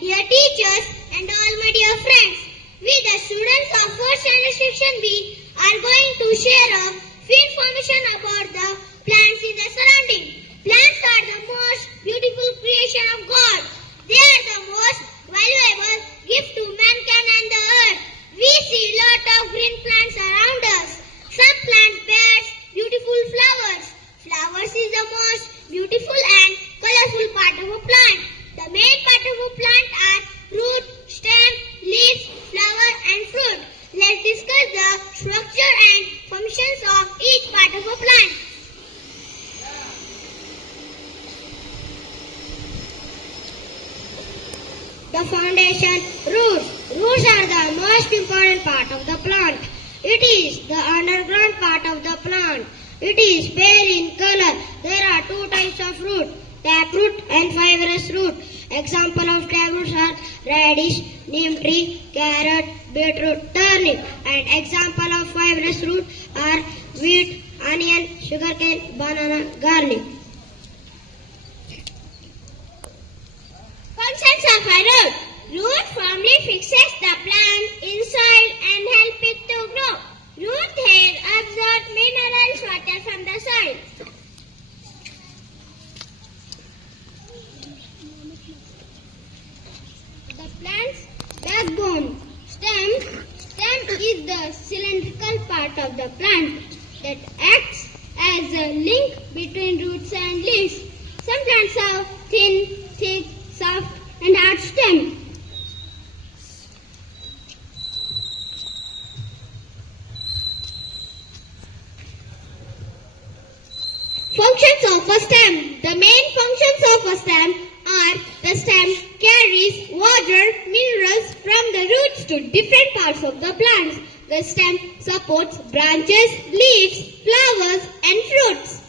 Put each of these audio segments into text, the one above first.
dear teachers, and all my dear friends. We, the students of 4th Standard Section B, are going to share a few information about the plants in the surrounding. Plants are the most beautiful creation of God. They are the most valuable gift to mankind and the earth. We see lot of green plants around us. Some plants bear beautiful flowers. Flowers is the most beautiful and colorful part of a plant. The main part of a plant are root, stem, leaves, flower and fruit. Let's discuss the structure and functions of each part of a plant. The foundation, roots. Roots are the most important part of the plant. It is the underground part of the plant. It is pale in color. There are two types of root, taproot and fibrous root. Example of taproots are radish, neem tree, carrot, beetroot, turnip. And example of fibrous root are wheat, onion, sugarcane, banana, garlic. Functions of a root. Root firmly fixes the plant in soil and help it to grow. Root hair absorb minerals water from the soil. The plant's backbone. Stem is the cylindrical part of the plant that acts as a link between roots and leaves. Some plants have thin, thick, soft and hard stem. Functions of a stem. The main functions of a stem are the stem carries water, minerals from the roots to different parts of the plants. The stem supports branches, leaves, flowers and fruits.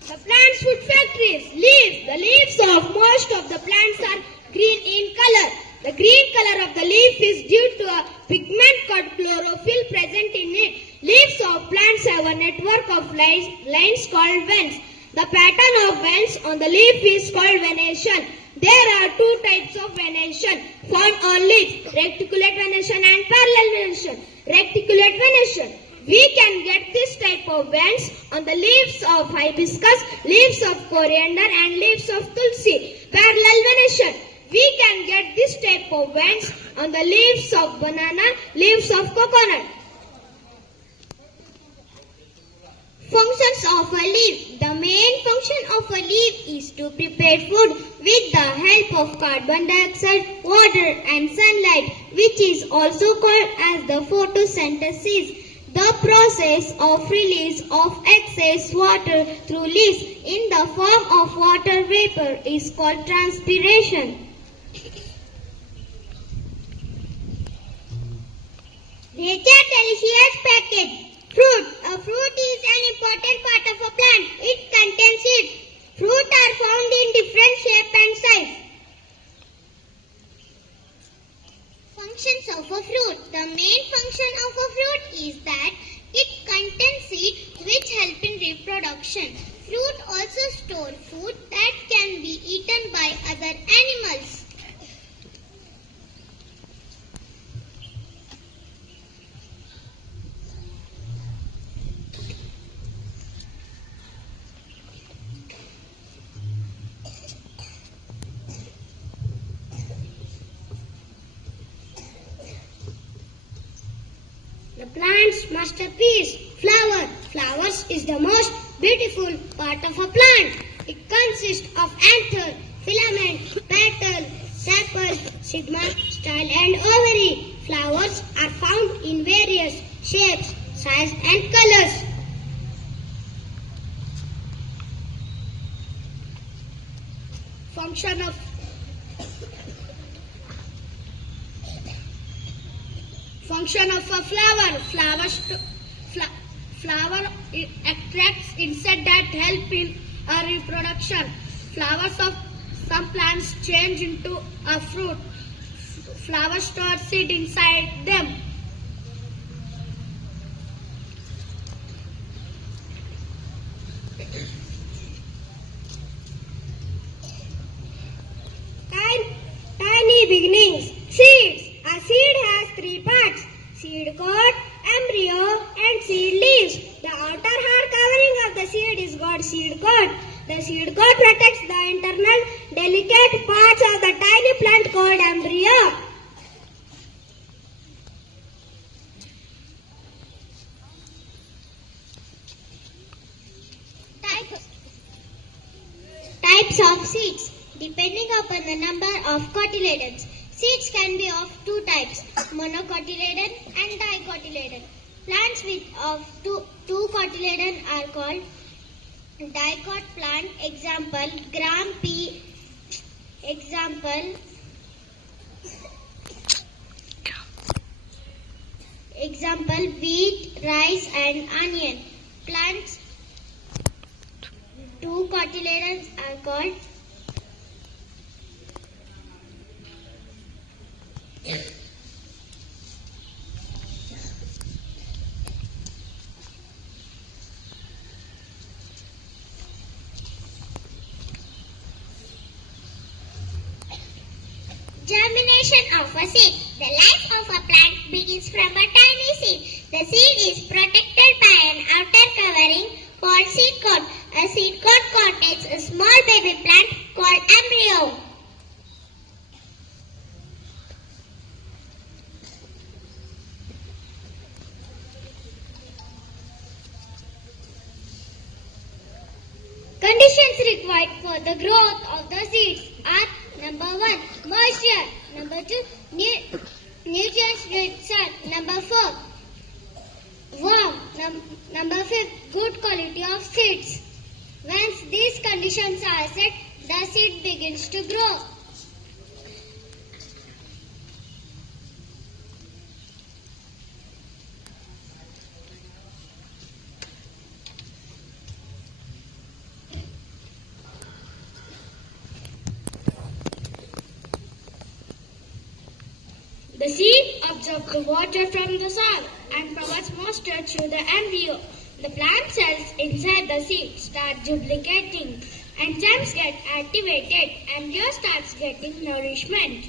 The plant's food factories. Leaves. The leaves of most of the plants are green in color. The green color of the leaf is due to a pigment called chlorophyll present in it. Leaves of plants have a network of lines called veins. The pattern of veins on the leaf is called venation. There are two types of venation found on leaves, reticulate venation and parallel venation. Reticulate venation. We can get this type of veins on the leaves of hibiscus, leaves of coriander and leaves of tulsi. Parallel venation. We can get this type of veins on the leaves of banana, leaves of coconut. Functions of a leaf. The main function of a leaf is to prepare food with the help of carbon dioxide, water and sunlight, which is also called as the photosynthesis. The process of release of excess water through leaves in the form of water vapor is called transpiration. Nature delicious package. Fruit. A fruit is an important part of a plant. It contains seeds. Fruit are found in different shape and size. Functions of a fruit. The main function of a fruit is that it contains seeds which help in reproduction. Fruit also store food that can be eaten by other animals. The plant's masterpiece, flower. Flowers is the most beautiful part of a plant. It consists of anther, filament, petal, sepal, stigma, style and ovary. Flowers are found in various shapes, size and colors. Function of a flower. Flower attracts insects that help in reproduction. Flowers of some plants change into a fruit. Flowers store seed inside them. seed coat, embryo, and seed leaves. The outer hard covering of the seed is called seed coat. The seed coat protects the internal delicate parts of the tiny plant called embryo. Types of seeds. Depending upon the number of cotyledons, seeds can be of two types, monocotyledon and dicotyledon. Plants with two cotyledon are called dicot plant. Example, gram pea. Example, wheat, rice and onion. Plants two cotyledons are called germination of a seed. The life of a plant begins from a tiny seed. The seed is protected by an outer covering called seed coat. A seed coat contains a small baby plant called embryo. Conditions required for the growth of the seeds are number 1, moisture, number 2, nutrients rich sun, number 4, warm, number 5, good quality of seeds. Once these conditions are set, the seed begins to grow. The seed absorbs the water from the soil and provides moisture through the embryo. The plant cells inside the seed start duplicating. Enzymes get activated. Embryo starts getting nourishment.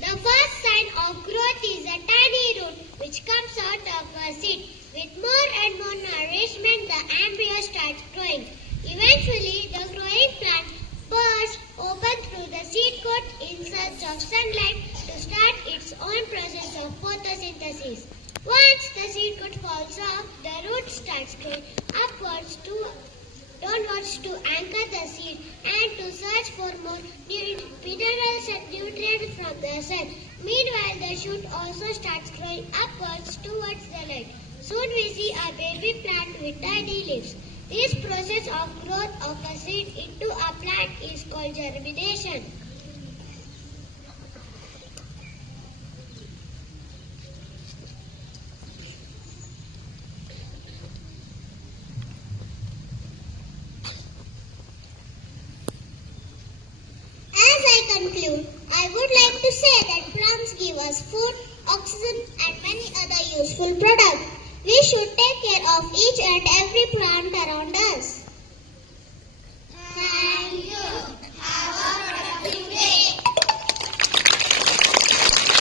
The first sign of growth is a tiny root which comes out of a seed. With more and more nourishment, the embryo starts growing. Eventually, the growing plant bursts open through the seed coat in search of sunlight to start its own process of photosynthesis. Once the seed coat falls off, the root starts growing downwards to anchor the seed and to search for more minerals and nutrients from the sun. Meanwhile, the shoot also starts growing upwards towards the light. Soon we see a baby plant with tiny leaves. This process of growth of a seed into a plant is called germination. As I conclude, I would like to say that plants give us food, oxygen and many other useful products. We should take care of each and every plant around us.